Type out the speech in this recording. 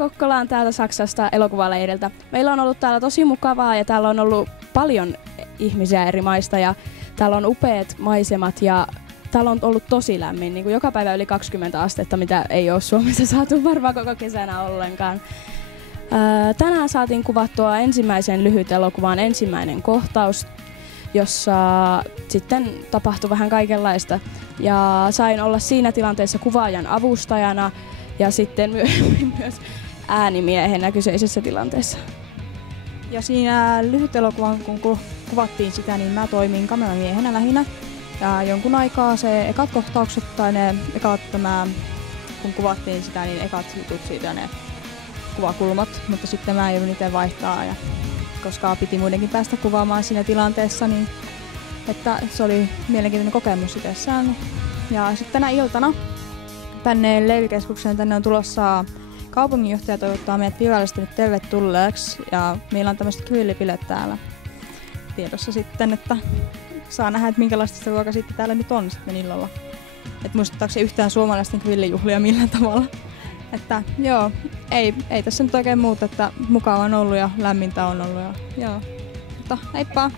Kokkola on täältä Saksasta elokuvaleiriltä. Meillä on ollut täällä tosi mukavaa ja täällä on ollut paljon ihmisiä eri maista ja täällä on upeat maisemat ja täällä on ollut tosi lämmin, niin kuin joka päivä yli 20 astetta, mitä ei ole Suomessa saatu varmaan koko kesänä ollenkaan. Tänään saatiin kuvattua ensimmäisen lyhytelokuvan ensimmäinen kohtaus, jossa sitten tapahtui vähän kaikenlaista. Ja sain olla siinä tilanteessa kuvaajan avustajana ja sitten myös äänimiehenä kyseisessä tilanteessa. Ja siinä lyhytelokuvan, kun kuvattiin sitä, niin mä toimin kameramiehenä lähinnä. Ja jonkun aikaa se ekat kohtaukset tai ne ekat kun kuvattiin sitä, niin ekat jutut siitä ne kuvakulmat, mutta sitten mä joudun itse vaihtaa, ja koska piti muidenkin päästä kuvaamaan siinä tilanteessa, niin että se oli mielenkiintoinen kokemus itsessään. Ja sitten tänä iltana tänne leirikeskukseen tänne on tulossa kaupunginjohtaja toivottaa meidät virallisesti nyt tervetulleeksi, ja meillä on tämmöiset grillipilet täällä tiedossa sitten, että saa nähdä, että minkälaista se ruoka sitten täällä nyt on sitten illalla. Että muistuttaako se yhtään suomalaisten grillijuhlia millään tavalla. Että joo, ei tässä nyt oikein muuta, että mukava on ollut ja lämmintä on ollut. Ja, joo, mutta heippa!